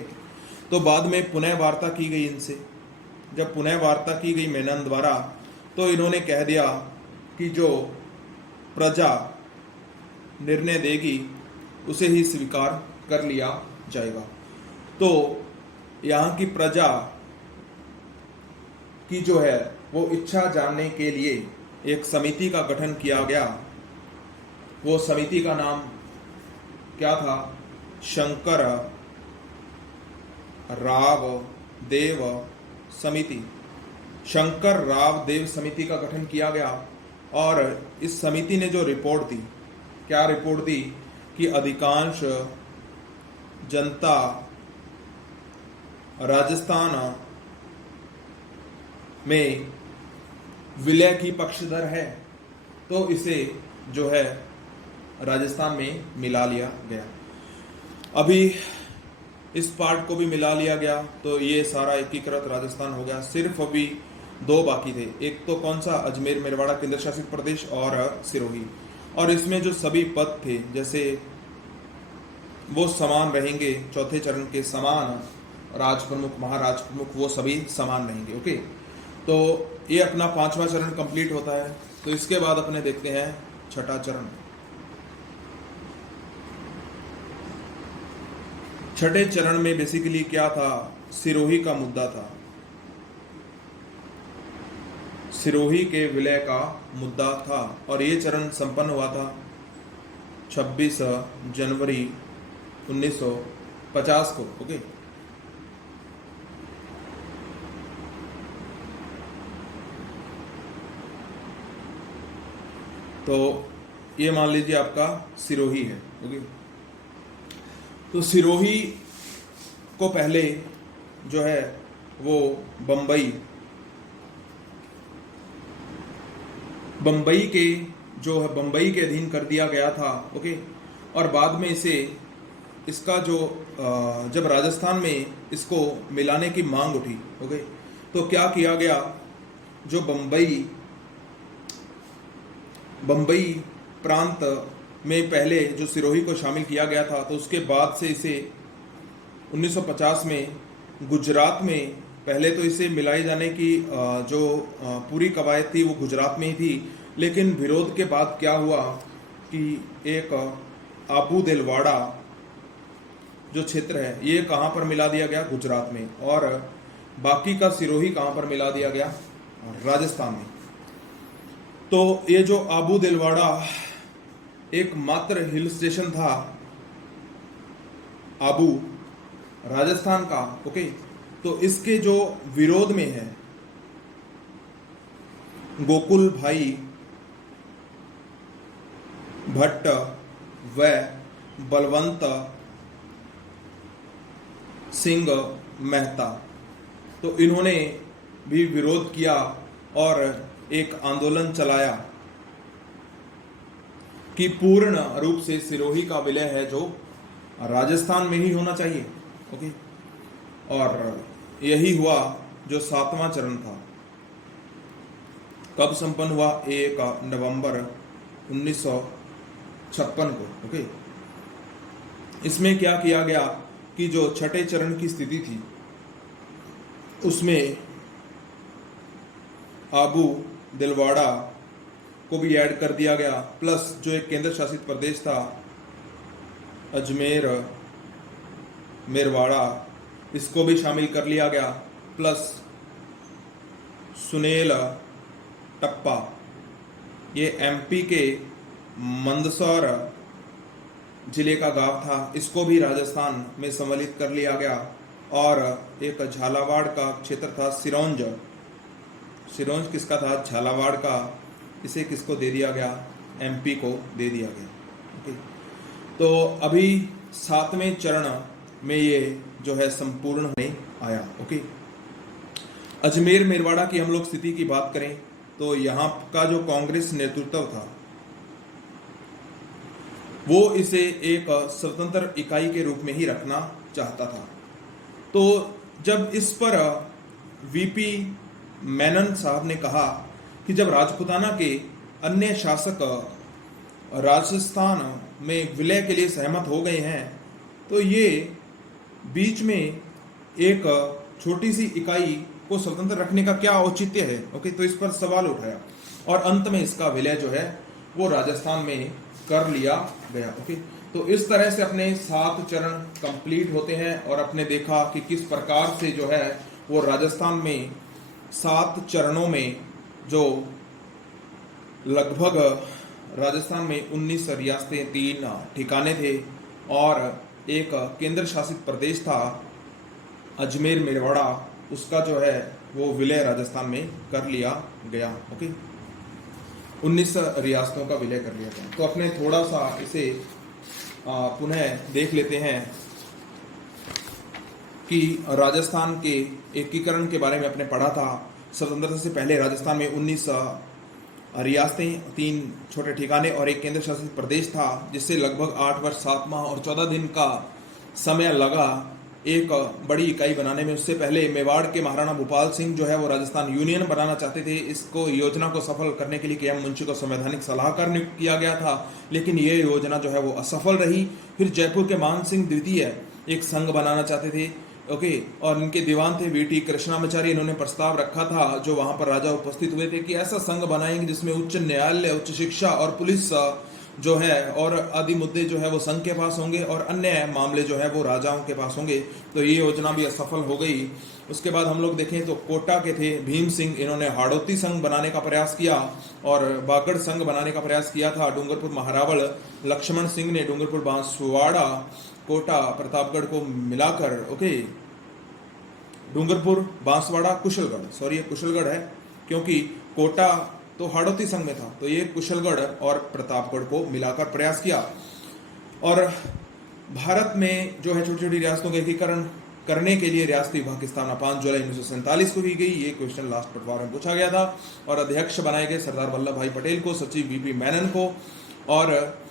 तो बाद में पुनः वार्ता की गई इनसे। जब पुनः वार्ता की गई मेनन द्वारा, तो इन्होंने कह दिया कि जो प्रजा निर्णय देगी उसे ही स्वीकार कर लिया जाएगा। तो यहाँ की प्रजा की जो है वो इच्छा जानने के लिए एक समिति का गठन किया गया। वो समिति का नाम क्या था, शंकर राव देव समिति। शंकर राव देव समिति का गठन किया गया, और इस समिति ने जो रिपोर्ट दी, क्या रिपोर्ट दी कि अधिकांश जनता राजस्थान में विलय की पक्षधर है। तो तो इसे जो है राजस्थान में मिला लिया गया। अभी इस पार्ट को भी मिला लिया गया, तो ये सारा एकीकृत राजस्थान हो गया। सिर्फ अभी दो बाकी थे, एक तो कौन सा, अजमेर मेरवाड़ा केंद्र शासित प्रदेश और सिरोही। और इसमें जो सभी पद थे जैसे वो समान रहेंगे, चौथे चरण के समान, राज प्रमुख, महाराज प्रमुख, वो सभी समान रहेंगे। ओके, तो ये अपना 5वां चरण कंप्लीट होता है। तो इसके बाद अपने देखते हैं 6ठा चरण। 6ठे चरण में बेसिकली क्या था, सिरोही का मुद्दा था, सिरोही के विलय का मुद्दा था। और ये चरण संपन्न हुआ था 26 जनवरी 1950 को। ओके, तो ये मान लीजिए आपका सिरोही है। ओके, तो सिरोही को पहले जो है वो बम्बई के जो है बम्बई के अधीन कर दिया गया था। ओके, और बाद में इसका जो जब राजस्थान में इसको मिलाने की मांग उठी, ओके, तो क्या किया गया, जो बम्बई प्रांत में पहले जो सिरोही को शामिल किया गया था, तो उसके बाद से इसे 1950 में गुजरात में, पहले तो इसे मिलाए जाने की जो पूरी कवायद थी वो गुजरात में ही थी। लेकिन विरोध के बाद क्या हुआ कि एक आबू दिलवाड़ा जो क्षेत्र है ये कहाँ पर मिला दिया गया, गुजरात में, और बाकी का सिरोही कहाँ पर मिला दिया गया, राजस्थान में। तो ये जो आबू दिलवाड़ा एकमात्र हिल स्टेशन था आबू राजस्थान का। ओके, तो इसके जो विरोध में है गोकुल भाई भट्ट व बलवंत सिंह मेहता, तो इन्होंने भी विरोध किया और एक आंदोलन चलाया कि पूर्ण रूप से सिरोही का विलय है जो राजस्थान में ही होना चाहिए। ओके, और यही हुआ जो 7वां चरण था। कब संपन्न हुआ, 1 नवंबर 1956 को। ओके, इसमें क्या किया गया कि जो 6ठे चरण की स्थिति थी उसमें आबू दिलवाड़ा को भी ऐड कर दिया गया, प्लस जो एक केंद्र शासित प्रदेश था अजमेर मेरवाड़ा, इसको भी शामिल कर लिया गया, प्लस सुनेल टप्पा, ये एमपी के मंदसौर जिले का गांव था, इसको भी राजस्थान में सम्मिलित कर लिया गया। और एक झालावाड़ का क्षेत्र था सिरोंज किसका था, झालावाड़ का, इसे किसको दे दिया गया, एमपी को दे दिया गया। ओके, तो अभी 7वें चरण में ये जो है संपूर्ण होने आया। ओके, अजमेर मेरवाड़ा की हम लोग स्थिति की बात करें तो यहाँ का जो कांग्रेस नेतृत्व था वो इसे एक स्वतंत्र इकाई के रूप में ही रखना चाहता था। तो जब इस पर वीपी मेनन साहब ने कहा कि जब राजपूताना के अन्य शासक राजस्थान में विलय के लिए सहमत हो गए हैं, तो ये बीच में एक छोटी सी इकाई को स्वतंत्र रखने का क्या औचित्य है। ओके, तो इस पर सवाल उठाया और अंत में इसका विलय जो है वो राजस्थान में कर लिया गया। ओके, तो इस तरह से अपने 7 चरण कंप्लीट होते हैं और अपने देखा कि किस प्रकार से जो है वो राजस्थान में 7 चरणों में जो लगभग राजस्थान में 19 रियासतें, 3 ठिकाने थे और एक केंद्र शासित प्रदेश था अजमेर मेरवाड़ा, उसका जो है वो विलय राजस्थान में कर लिया गया। ओके, 19 रियासतों का विलय कर लिया गया। तो अपने थोड़ा सा इसे पुनः देख लेते हैं कि राजस्थान के एकीकरण के बारे में अपने पढ़ा था। स्वतंत्रता से पहले राजस्थान में 19 रियासतें, 3 छोटे ठिकाने और एक केंद्र शासित प्रदेश था, जिससे लगभग 8 वर्ष 7 माह और 14 दिन का समय लगा एक बड़ी इकाई बनाने में। उससे पहले मेवाड़ के महाराणा भूपाल सिंह जो है वो राजस्थान यूनियन बनाना चाहते थे। इसको योजना को सफल करने के लिए के एम मुंशी को संवैधानिक सलाहकार नियुक्त किया गया था, लेकिन ये योजना जो है वो असफल रही। फिर जयपुर के मान सिंह द्वितीय एक संघ बनाना चाहते थे, ओके, और इनके दीवान थे वीटी कृष्णामाचारी। इन्होंने प्रस्ताव रखा था, जो वहां पर राजा उपस्थित हुए थे, कि ऐसा संघ बनाएंगे जिसमें उच्च न्यायालय, उच्च शिक्षा और पुलिस जो है और आदि मुद्दे जो है वो संघ के पास होंगे और अन्य मामले जो है वो राजाओं के पास होंगे। तो ये योजना भी असफल हो गई। उसके बाद हम लोग देखें तो कोटा के थे भीम सिंह, इन्होंने हाड़ौती संघ बनाने का प्रयास किया और बागड़ संघ बनाने का प्रयास किया था। डूंगरपुर महारावल लक्ष्मण सिंह ने डूंगरपुर, बांसवाड़ा, कोटा, प्रतापगढ़ को मिलाकर, ओके, डूंगरपुर, बांसवाड़ा, कुशलगढ़, सॉरी ये कुशलगढ़ है क्योंकि कोटा तो हाड़ौती संघ में था, तो ये कुशलगढ़ और प्रतापगढ़ को मिलाकर प्रयास किया। और भारत में जो है छोटी छोटी रियासतों का एकीकरण करने के लिए रियासती विभाग की स्थापना 5 जुलाई 1947 को की गई। ये क्वेश्चन लास्ट पटवार में पूछा गया था। और अध्यक्ष बनाए गए सरदार वल्लभ भाई पटेल को, सचिव वीपी मेनन को। और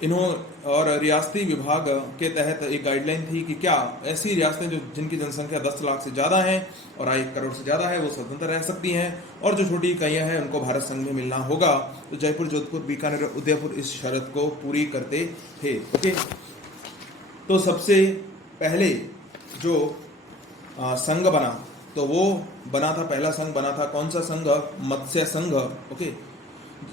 और रियासती विभाग के तहत एक गाइडलाइन थी कि क्या ऐसी रियासतें जो जिनकी जनसंख्या 10 लाख से ज़्यादा है और आय 1 करोड़ से ज़्यादा है वो स्वतंत्र रह सकती हैं, और जो छोटी इकाइयाँ हैं उनको भारत संघ में मिलना होगा। तो जयपुर, जोधपुर, बीकानेर, उदयपुर इस शर्त को पूरी करते थे, ओके। तो सबसे पहले जो संघ बना तो वो बना था, पहला संघ बना था कौन सा संघ? मत्स्य संघ, ओके।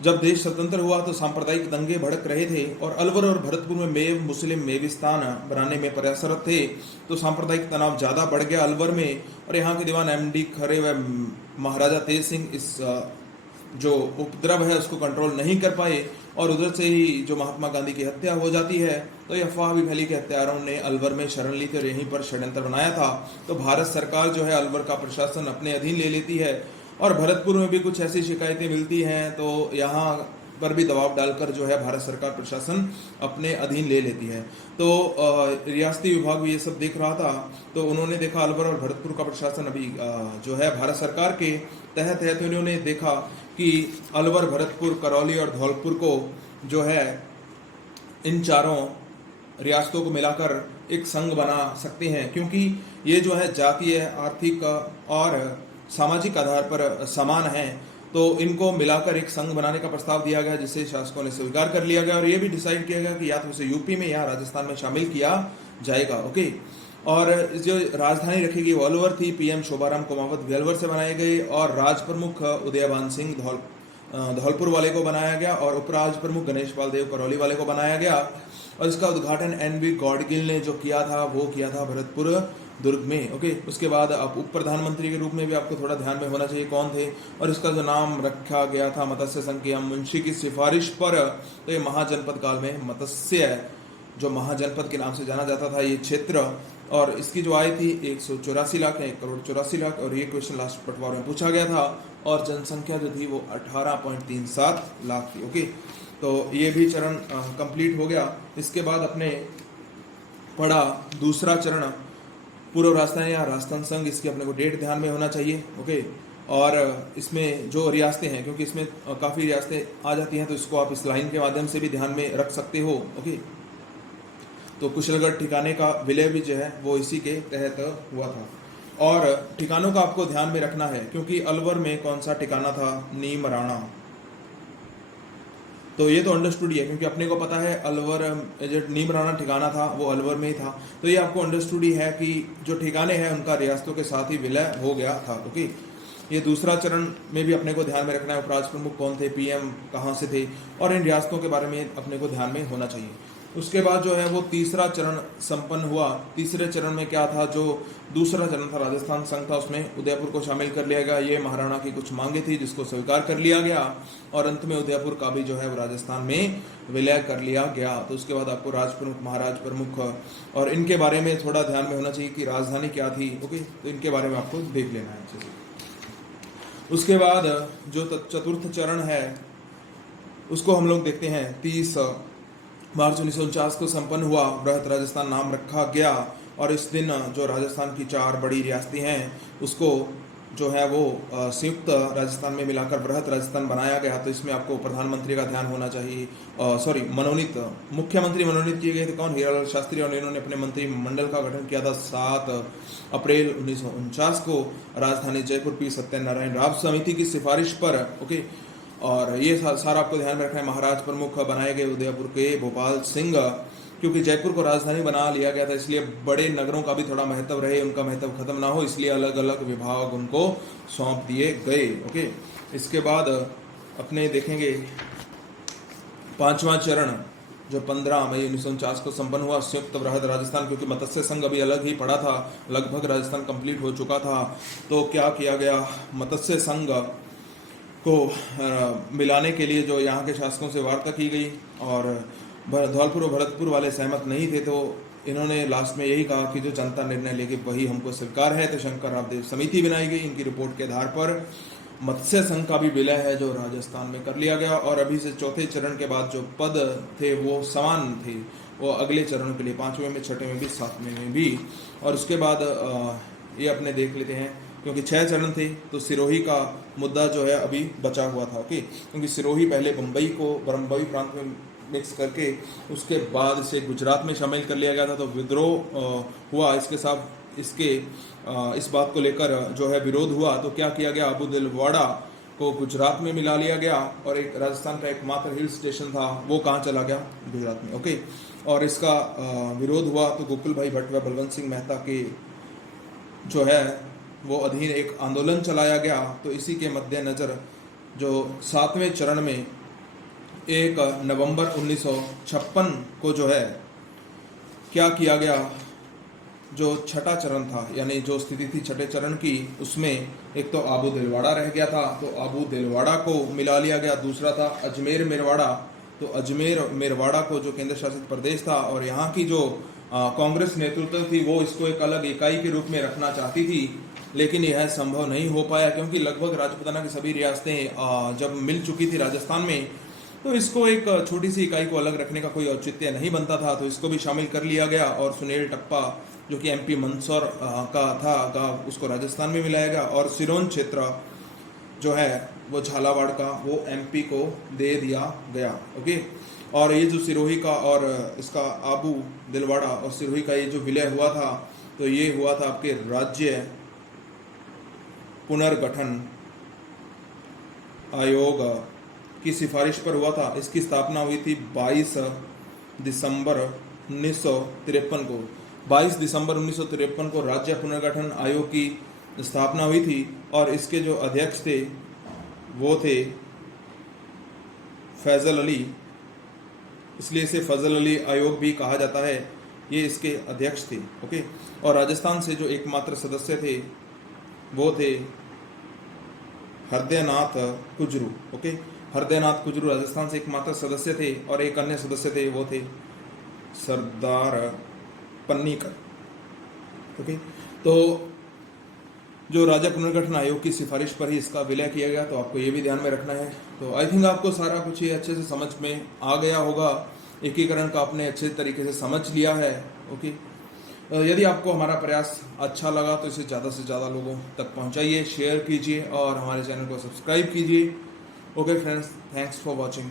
जब देश स्वतंत्र हुआ तो सांप्रदायिक दंगे भड़क रहे थे और अलवर और भरतपुर में मेव मुस्लिम मेविस्तान बनाने में प्रयासरत थे, तो सांप्रदायिक तनाव ज़्यादा बढ़ गया अलवर में। और यहाँ के दीवान एमडी खरे व महाराजा तेज सिंह इस जो उपद्रव है उसको कंट्रोल नहीं कर पाए और उधर से ही जो महात्मा गांधी की हत्या हो जाती है। तो यह अफवाह भी फैली कि हत्यारों ने अलवर में शरण ली थी और यहीं पर षड्यंत्र बनाया था। तो भारत सरकार जो है अलवर का प्रशासन अपने अधीन ले लेती है और भरतपुर में भी कुछ ऐसी शिकायतें मिलती हैं, तो यहाँ पर भी दबाव डालकर जो है भारत सरकार प्रशासन अपने अधीन ले लेती है। तो रियासती विभाग भी ये सब देख रहा था, तो उन्होंने देखा अलवर और भरतपुर का प्रशासन अभी जो है भारत सरकार के तहत है, तो उन्होंने देखा कि अलवर, भरतपुर, करौली और धौलपुर को जो है इन चारों रियासतों को मिलाकर एक संघ बना सकते हैं, क्योंकि ये जो है जातीय, आर्थिक और सामाजिक आधार पर समान हैं। तो इनको मिलाकर एक संघ बनाने का प्रस्ताव दिया गया, जिसे शासकों ने स्वीकार कर लिया गया और ये भी डिसाइड किया गया कि या तो उसे यूपी में या राजस्थान में शामिल किया जाएगा, ओके। और जो राजधानी रखी गई वो अलवर थी। पीएम शोभाराम कोमावत भी अलवर से बनाए गए और राज प्रमुख उदयबान सिंह धौलपुर वाले को बनाया गया और उपराज प्रमुख गणेश पाल देव करौली वाले को बनाया गया। और इसका उद्घाटन एनबी गॉडगिल ने जो किया था वो किया था भरतपुर दुर्ग में, ओके। उसके बाद अब उप प्रधानमंत्री के रूप में भी आपको थोड़ा ध्यान में होना चाहिए कौन थे, और इसका जो नाम रखा गया था मत्स्य संघ के मुंशी की सिफारिश पर। तो ये महाजनपद काल में मत्स्य जो महाजनपद के नाम से जाना जाता था ये क्षेत्र, और इसकी जो आय थी 184 लाख है, 1 करोड़ 84 लाख। और ये क्वेश्चन लास्ट पटवार में पूछा गया था। और जनसंख्या जो थी वो 18.37 लाख थी, ओके। तो ये भी चरण कंप्लीट हो गया। इसके बाद अपने पढ़ा दूसरा चरण पूर्व राजस्थान या राजस्थान संघ। इसकी अपने को डेट ध्यान में होना चाहिए, ओके। और इसमें जो रियासतें हैं, क्योंकि इसमें काफ़ी रियासतें आ जाती हैं, तो इसको आप इस लाइन के माध्यम से भी ध्यान में रख सकते हो, ओके। तो कुशलगढ़ ठिकाने का विलय भी जो है वो इसी के तहत हुआ था। और ठिकानों का आपको ध्यान में रखना है, क्योंकि अलवर में कौन सा ठिकाना था? नीम राणा। तो ये तो अंडरस्टूड ही है, क्योंकि अपने को पता है अलवर जो नीम राणा ठिकाना था वो अलवर में ही था। तो ये आपको अंडरस्टूड ही है कि जो ठिकाने हैं उनका रियासतों के साथ ही विलय हो गया था, ओके। ये दूसरा चरण में भी अपने को ध्यान में रखना है, उपराज प्रमुख कौन थे, पीएम कहाँ से थे, और इन रियासतों के बारे में अपने को ध्यान में होना चाहिए। उसके बाद जो है वो तीसरा चरण संपन्न हुआ। तीसरे चरण में क्या था? जो दूसरा चरण था राजस्थान संघ था, उसमें उदयपुर को शामिल कर लिया गया। ये महाराणा की कुछ मांगे थी जिसको स्वीकार कर लिया गया और अंत में उदयपुर का भी जो है वो राजस्थान में विलय कर लिया गया। तो उसके बाद आपको राज प्रमुख, महाराज प्रमुख और इनके बारे में थोड़ा ध्यान में होना चाहिए कि राजधानी क्या थी, ओके। तो इनके बारे में आपको देख लेना है अच्छे से। उसके बाद जो चतुर्थ चरण है उसको हम लोग देखते हैं। 30 मार्च 1949 को संपन्न हुआ, बृहत राजस्थान नाम रखा गया। और इस दिन जो राजस्थान की 4 बड़ी रियासतें हैं उसको जो है वो संयुक्त राजस्थान में मिलाकर बृहत राजस्थान बनाया गया। तो इसमें आपको प्रधानमंत्री का ध्यान होना चाहिए, सॉरी मनोनीत मुख्यमंत्री मनोनीत किए गए थे कौन, हीरालाल शास्त्री, और इन्होंने अपने मंत्रिमंडल का गठन किया था 7 अप्रैल 1949 को राजधानी जयपुर पी सत्यनारायण राव समिति की सिफारिश पर। ओके, और ये सारा आपको ध्यान में रखना है। महाराज प्रमुख बनाए गए उदयपुर के भोपाल सिंह, क्योंकि जयपुर को राजधानी बना लिया गया था, इसलिए बड़े नगरों का भी थोड़ा महत्व रहे, उनका महत्व खत्म ना हो, इसलिए अलग अलग विभाग उनको सौंप दिए गए। ओके, इसके बाद अपने देखेंगे 5वां चरण जो 15 मई 1949 को संपन्न हुआ, संयुक्त बृहद राजस्थान, क्योंकि मत्स्य संघ अभी अलग ही पड़ा था, लगभग राजस्थान कंप्लीट हो चुका था। तो क्या किया गया, मत्स्य संघ को मिलाने के लिए जो यहाँ के शासकों से वार्ता की गई, और धौलपुर और भरतपुर वाले सहमत नहीं थे, तो इन्होंने लास्ट में यही कहा कि जो जनता निर्णय लेगी वही हमको स्वीकार है। तो शंकर रावदेव समिति बनाई गई, इनकी रिपोर्ट के आधार पर मत्स्य संघ का भी विलय है जो राजस्थान में कर लिया गया। और अभी से चौथे चरण के बाद जो पद थे वो समान थे, वो अगले चरण के लिए 5वें में, 6वें में भी, 7वें में भी। और उसके बाद ये अपने देख लेते हैं, क्योंकि 6 चरण थे तो सिरोही का मुद्दा जो है अभी बचा हुआ था। ओके, क्योंकि सिरोही पहले बम्बई प्रांत में मिक्स करके उसके बाद इसे गुजरात में शामिल कर लिया गया था, तो विद्रोह हुआ इसके साथ, इस बात को लेकर जो है विरोध हुआ। तो क्या किया गया, अबू दिलवाड़ा को गुजरात में मिला लिया गया, और एक राजस्थान का एकमात्र हिल स्टेशन था वो कहाँ चला गया, गुजरात में। ओके, और इसका विरोध हुआ तो गोकुल भाई भट्ट व बलवंत सिंह मेहता के जो है वो अधीन एक आंदोलन चलाया गया। तो इसी के मद्देनजर जो 7वें चरण में 1 नवंबर 1956 को जो है क्या किया गया, जो छठा चरण था, यानी जो स्थिति थी छठे चरण की, उसमें एक तो आबू दिलवाड़ा रह गया था, तो आबू दिलवाड़ा को मिला लिया गया। दूसरा था अजमेर मेरवाड़ा, तो अजमेर मेरवाड़ा को जो केंद्र शासित प्रदेश था, और यहाँ की जो कांग्रेस नेतृत्व थी वो इसको एक अलग इकाई के रूप में रखना चाहती थी, लेकिन यह संभव नहीं हो पाया, क्योंकि लगभग राजपूताना की सभी रियासतें जब मिल चुकी थी राजस्थान में, तो इसको एक छोटी सी इकाई को अलग रखने का कोई औचित्य नहीं बनता था, तो इसको भी शामिल कर लिया गया। और सुनील टप्पा जो कि MP मंदसौर का था, उसको राजस्थान में मिलाया गया, और सिरोंज क्षेत्र जो है वो झालावाड़ का, वो MP को दे दिया गया। ओके, और ये जो सिरोही का और इसका आबू दिलवाड़ा और सिरोही का ये जो विलय हुआ था, तो ये हुआ था आपके राज्य पुनर्गठन आयोग की सिफारिश पर हुआ था। इसकी स्थापना हुई थी 22 दिसंबर 1953 को। 22 दिसंबर 1953 को राज्य पुनर्गठन आयोग की स्थापना हुई थी, और इसके जो अध्यक्ष थे वो थे फैजल अली, इसलिए इसे फजल अली आयोग भी कहा जाता है, ये इसके अध्यक्ष थे। ओके, और राजस्थान से जो एकमात्र सदस्य थे वो थे हृदयनाथ कुजरू। ओके, हृदयनाथ कुजरू राजस्थान से एकमात्र सदस्य थे, और एक अन्य सदस्य थे वो थे सरदार पन्नीकर। ओके, तो जो राज्य पुनर्गठन आयोग की सिफारिश पर ही इसका विलय किया गया, तो आपको ये भी ध्यान में रखना है। तो आई थिंक आपको सारा कुछ ये अच्छे से समझ में आ गया होगा, एकीकरण का आपने अच्छे तरीके से समझ लिया है। ओके, यदि आपको हमारा प्रयास अच्छा लगा तो इसे ज़्यादा से ज़्यादा लोगों तक पहुंचाइए, शेयर कीजिए और हमारे चैनल को सब्सक्राइब कीजिए। Okay friends, thanks for watching.